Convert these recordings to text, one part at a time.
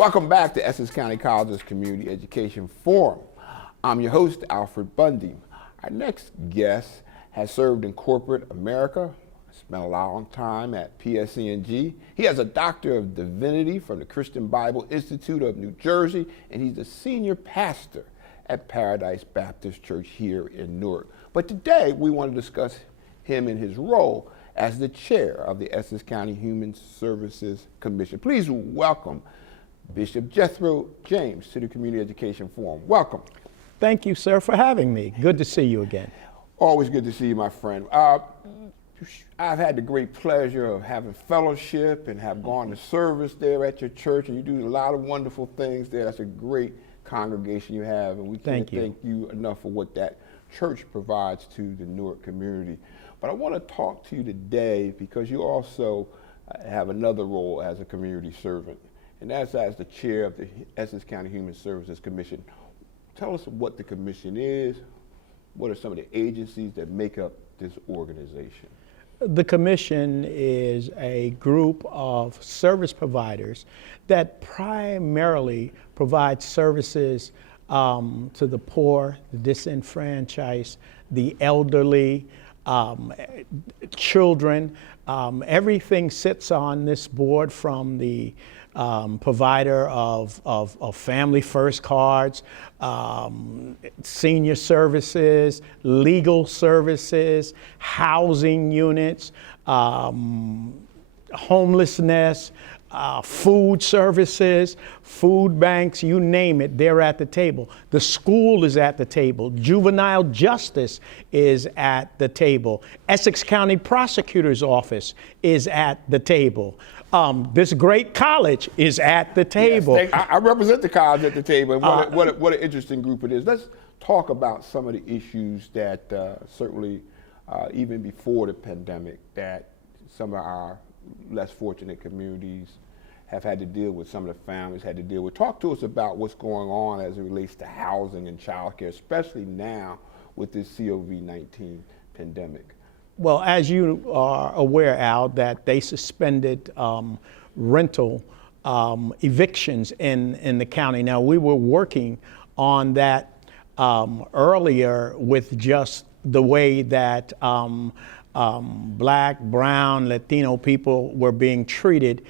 Welcome back to Essex County College's Community Education Forum. I'm your host, Alfred Bundy. Our next guest has served in corporate America, spent a long time at PSCNG. He has a Doctor of Divinity from the Christian Bible Institute of New Jersey, and he's the senior pastor at Paradise Baptist Church here in Newark. But today we want to discuss him in his role as the chair of the Essex County Human Services Commission. Please welcome Bishop Jethro James to the Community Education Forum. Welcome. Thank you, sir, for having me. Good to see you again. Always good to see you, my friend. I've had the great pleasure of having fellowship and have gone to service there at your church, and you do a lot of wonderful things there. That's a great congregation you have, and we can't thank you enough for what that church provides to the Newark community. But I want to talk to you today because you also have another role as a community servant, and that's as the chair of the Essex County Human Services Commission. Tell us what the commission is. What are some of the agencies that make up this organization? The commission is a group of service providers that primarily provide services to the poor, the disenfranchised, the elderly, children. Everything sits on this board, from the provider of Family First cards, senior services, legal services, housing units, homelessness, food services, food banks, you name it, they're at the table. The school is at the table. Juvenile justice is at the table. Essex County Prosecutor's Office is at the table. This great college is at the table. Yes, I represent the college at the table, and what an interesting group it is. Let's talk about some of the issues that certainly, even before the pandemic, that some of our less fortunate communities have had to deal with, some of the families had to deal with. Talk to us about what's going on as it relates to housing and childcare, especially now with this COVID-19 pandemic. Well, as you are aware, Al, that they suspended rental evictions in the county. Now, we were working on that earlier with just the way that Black, brown, Latino people were being treated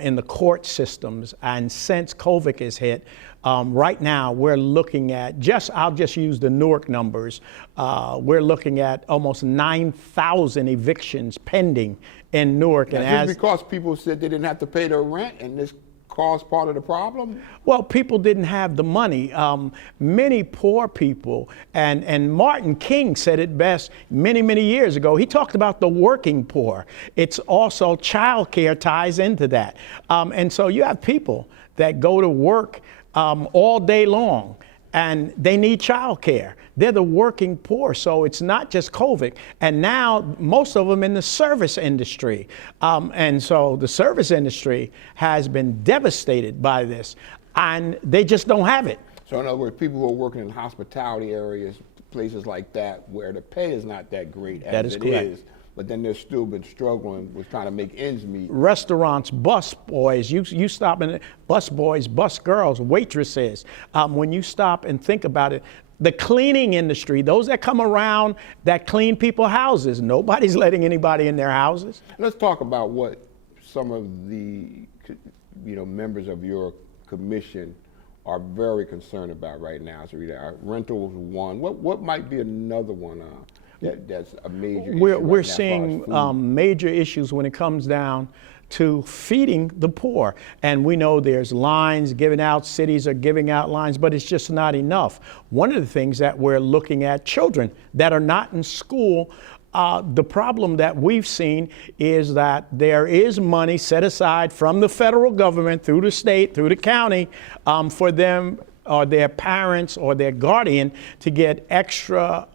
in the court systems. And since COVID has hit, right now we're looking at, I'll just use the Newark numbers. We're looking at almost 9,000 evictions pending in Newark. And just because people said they didn't have to pay their rent, and this caused part of the problem? Well, people didn't have the money. Many poor people, and Martin King said it best many, many years ago. He talked about the working poor. It's also childcare ties into that. And so you have people that go to work all day long, and they need childcare. They're the working poor, so it's not just COVID. And now most of them in the service industry. And so the service industry has been devastated by this, and they just don't have it. So in other words, people who are working in hospitality areas, places like that, where the pay is not that great as it is, but then they've still been struggling with trying to make ends meet. Restaurants, bus boys, you stop in, bus boys, bus girls, waitresses. When you stop and think about it, the cleaning industry, those that come around that clean people's houses, nobody's letting anybody in their houses. Let's talk about what some of the members of your commission are very concerned about right now. So rentals one. What might be another one? That's a major issue. We're seeing major issues when it comes down to feeding the poor. And we know there's lines given out, cities are giving out lines, but it's just not enough. One of the things that we're looking at, children that are not in school, the problem that we've seen is that there is money set aside from the federal government, through the state, through the county, for them or their parents or their guardian to get extra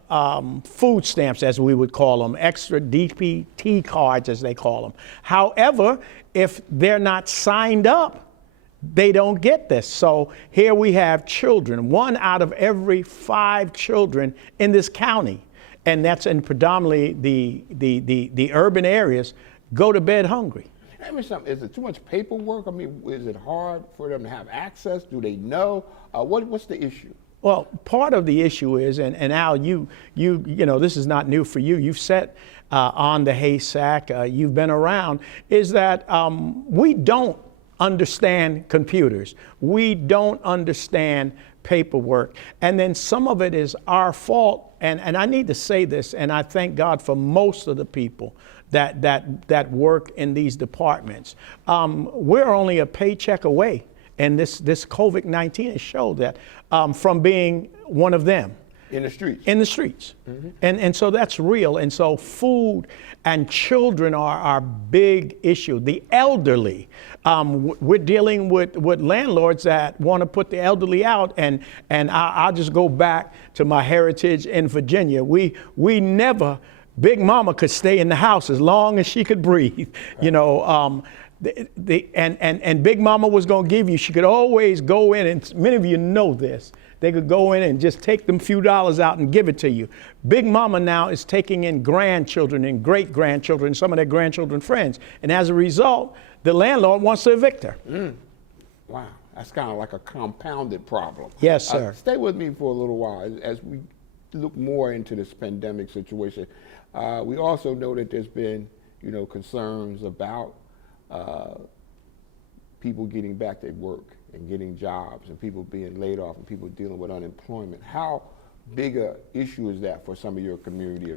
food stamps, as we would call them, extra DPT cards, as they call them. However, if they're not signed up, they don't get this. So here we have children, 1 out of every 5 children in this county, and that's in predominantly the urban areas, go to bed hungry. I mean, is it too much paperwork? I mean, is it hard for them to have access? Do they know? What's the issue? Well, part of the issue is, and Al, you know, this is not new for you. You've sat on the HAYSAC, you've been around, is that we don't understand computers. We don't understand paperwork. And then some of it is our fault. And I need to say this, and I thank God for most of the people that work in these departments. We're only a paycheck away. And this COVID-19 has showed that from being one of them. In the streets. In the streets. Mm-hmm. And so that's real. And so food and children are our big issue. The elderly, we're dealing with landlords that want to put the elderly out. And I'll just go back to my heritage in Virginia. We never, Big Mama could stay in the house as long as she could breathe. Right. You know, and Big Mama was going to give you, she could always go in, and many of you know this, they could go in and just take them few dollars out and give it to you. Big Mama now is taking in grandchildren and great-grandchildren, some of their grandchildren friends. And as a result, the landlord wants to evict her. Wow, that's kind of like a compounded problem. Yes, sir. Stay with me for a little while as we look more into this pandemic situation. We also know that there's been, you know, concerns about people getting back to work and getting jobs and people being laid off and people dealing with unemployment. How big a issue is that for some of your community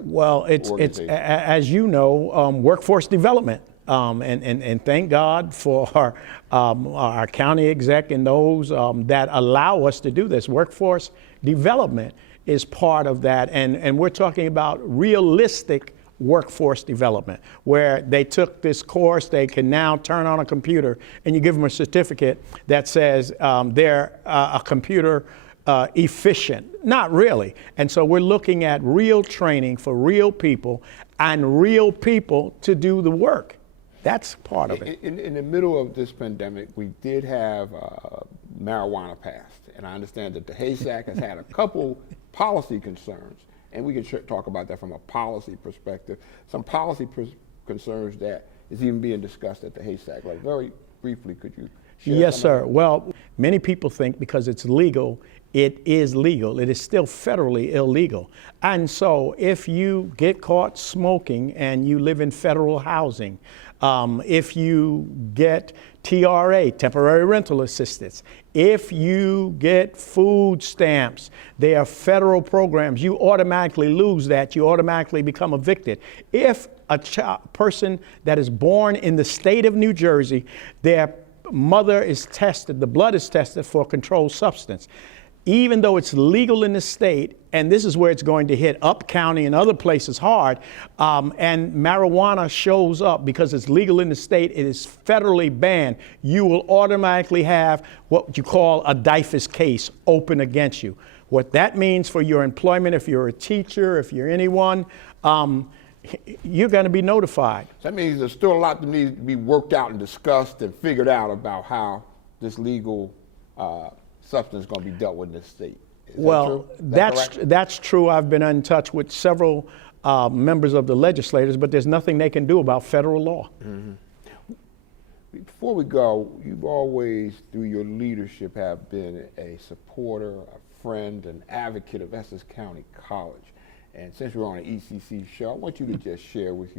Well, it's as you know, workforce development. And thank God for our county exec and those that allow us to do this. Workforce development is part of that. And we're talking about realistic workforce development, where they took this course, they can now turn on a computer and you give them a certificate that says they're a computer efficient. Not really. And so we're looking at real training for real people and real people to do the work. That's part of it. In the middle of this pandemic, we did have marijuana passed. And I understand that the HAYSAC has had a couple policy concerns. And we can talk about that from a policy perspective. Some policy concerns that is even being discussed at the HAYSAC. Like, very briefly, could you share? Yes, sir. Well, many people think because it's legal, it is legal. It is still federally illegal. And so if you get caught smoking and you live in federal housing, if you get TRA, temporary rental assistance, if you get food stamps, they are federal programs. You automatically lose that. You automatically become evicted. If a person that is born in the state of New Jersey, their mother is tested, the blood is tested for a controlled substance. Even though it's legal in the state, and this is where it's going to hit Up County and other places hard, and marijuana shows up because it's legal in the state, it is federally banned, you will automatically have what you call a DIFAS case open against you. What that means for your employment, if you're a teacher, if you're anyone, you're going to be notified. So that means there's still a lot that needs to be worked out and discussed and figured out about how this legal substance is going to be dealt with in this state. Well, that's true. I've been in touch with several members of the legislators, but there's nothing they can do about federal law. Mm-hmm. Before we go, you've always, through your leadership, have been a supporter, a friend, an advocate of Essex County College. And since we're on an ECC show, I want you to just share with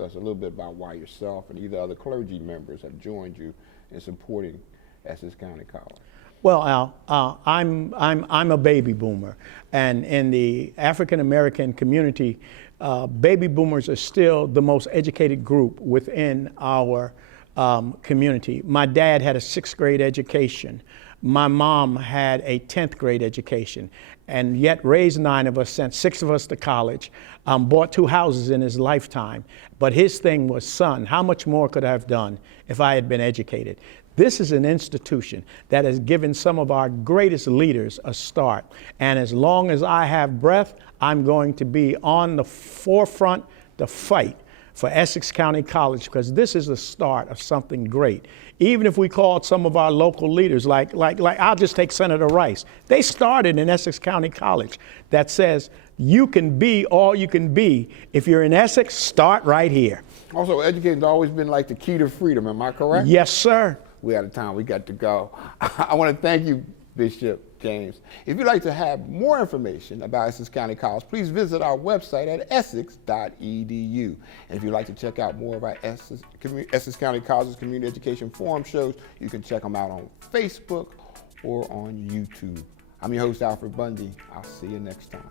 us a little bit about why yourself and either other clergy members have joined you in supporting Essex County College. Well, Al, I'm a baby boomer, and in the African American community, baby boomers are still the most educated group within our community. My dad had a 6th grade education. My mom had a 10th grade education, and yet raised 9 of us, sent 6 of us to college, bought 2 houses in his lifetime. But his thing was, son, how much more could I have done if I had been educated? This is an institution that has given some of our greatest leaders a start. And as long as I have breath, I'm going to be on the forefront to fight for Essex County College, because this is the start of something great. Even if we called some of our local leaders, like I'll just take Senator Rice. They started in Essex County College that says you can be all you can be. If you're in Essex, start right here. Also, education's always been like the key to freedom. Am I correct? Yes, sir. We out of time. We got to go. I want to thank you, Bishop James. If you'd like to have more information about Essex County College, please visit our website at essex.edu. And if you'd like to check out more of our Essex County College's community education forum shows, you can check them out on Facebook or on YouTube. I'm your host, Alfred Bundy. I'll see you next time.